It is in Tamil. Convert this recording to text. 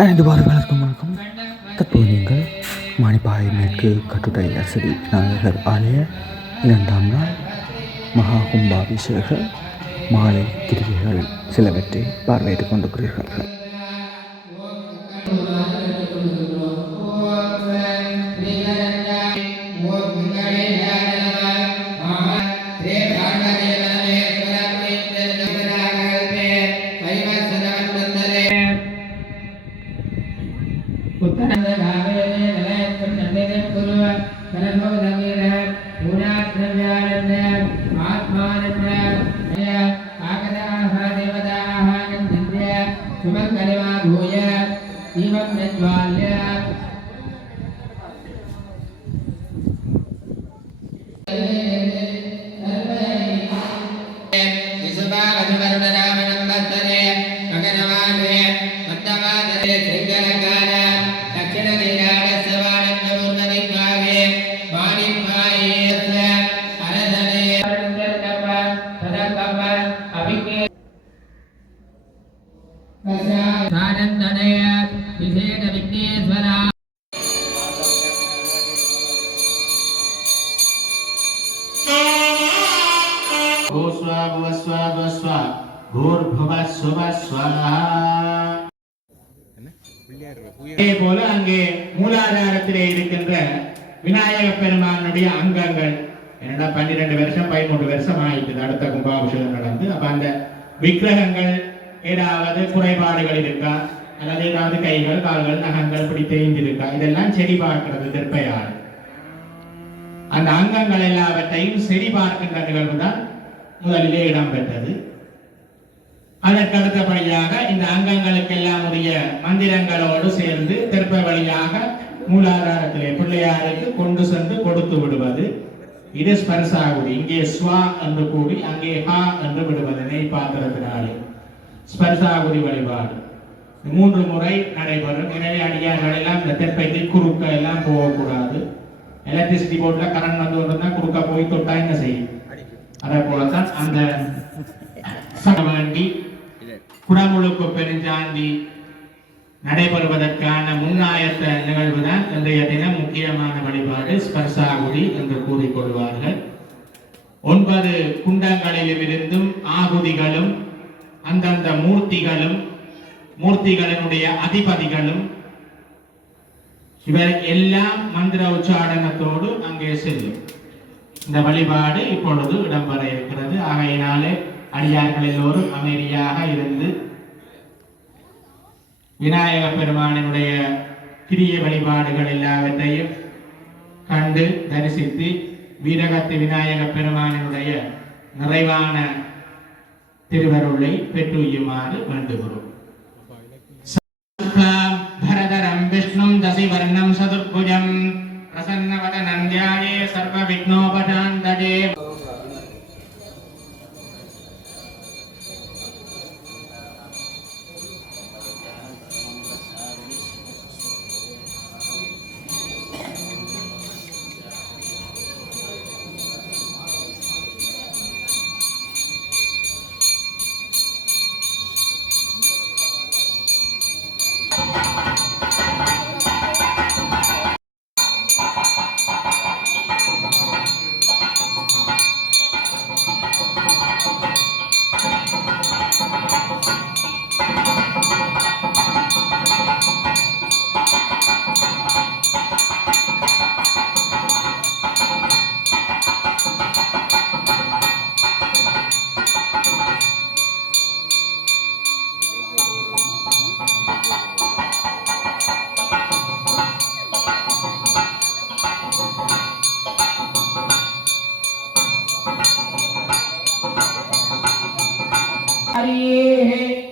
அனைத்து பாருங்களுக்கும் வணக்கம். தற்போது நீங்கள் மானிப்பாறை மேற்கு கட்டுரை அரசடி விநாயகர் ஆலய 2ஆம் நாள் மகா கும்பாபிஷேக மாலை கிரிகைகள் சிலவற்றை பார்வையிட்டுக் கொண்டிருக்கிறீர்கள். போல அங்கே மூலாதாரத்திலே இருக்கின்ற விநாயக பெருமானுடைய அங்கங்கள் என்னடா 12 வருஷம் 13 வருஷம் ஆயிட்டு அடுத்த கும்பாபிஷேகம் நடந்து அப்ப அந்த விக்கிரகங்கள் ஏதாவது குறைபாடுகள் இருக்கா அல்லது ஏதாவது கைகள் கால்கள் நகங்கள் இப்படி தேய்ந்திருக்கா இதெல்லாம் சரி பார்க்கிறது திருப்பையாறு அந்த அங்கங்கள் எல்லாவற்றையும் சரி பார்க்கின்ற நிகழ்வு தான் முதலிலே இடம்பெற்றது. அதற்கு அடுத்தபடியாக இந்த அங்கங்களுக்கெல்லாம் உரிய மந்திரங்களோடு சேர்ந்து திருப்ப வழியாக மூலாதாரத்திலே பிள்ளையாருக்கு கொண்டு சென்று கொடுத்து விடுவது. இது ஸ்பர்சாகுடி. இங்கே ஸ்வா என்று கூடி அங்கே ஹா என்று விடுவது நெய் பாத்திரத்தினாலே ஸ்பர்சாகுடி வழிபாடு 3 முறை நடைபெறும். எனவே அடியார்கள் எல்லாம் இந்த தெற்பைக்கு குறுக்க எல்லாம் போகக்கூடாது. எலக்ட்ரிசிட்டி போர்ட்ல கரண்ட் வந்து கொண்டிருந்தா குறுக்க போய் தொட்டா என்ன செய்யும்? அதே போலத்தான் அந்த சமண்டி குடமுழுக்கு பெருஞ்சாந்தி நடைபெறுவதற்கான முன்னாயத்த நிகழ்வு தான் இன்றைய தினம் முக்கியமான வழிபாடு ஸ்பர்சாகுடி என்று கூறிக்கொள்வார்கள். 9 குண்டங்களிலும் இருந்தும் ஆகுதிகளும் அந்தந்த மூர்த்திகளினுடைய அதிபதிகளும் இவர் எல்லாம் மந்திர உச்சாரணத்தோடு அங்கே செல்லும். இந்த வழிபாடு இப்பொழுது இடம்பெற இருக்கிறது. ஆகையினாலே அடியார்கள் எல்லோரும் அமைதியாக இருந்து விநாயக பெருமானினுடைய கிரிய வழிபாடுகள் எல்லாவற்றையும் கண்டு தரிசித்து வீரகத்து விநாயக பெருமானினுடைய நிறைவான திருவருளை பெற்றுயுமாறு வேண்டுகிறோம். பரதரம் விஷ்ணும் தசிவர்ணம் சதுர்புஜம் பிரசன்னவதனம் த்யாயே சர்வ விக்னோபசாந்ததே. हरि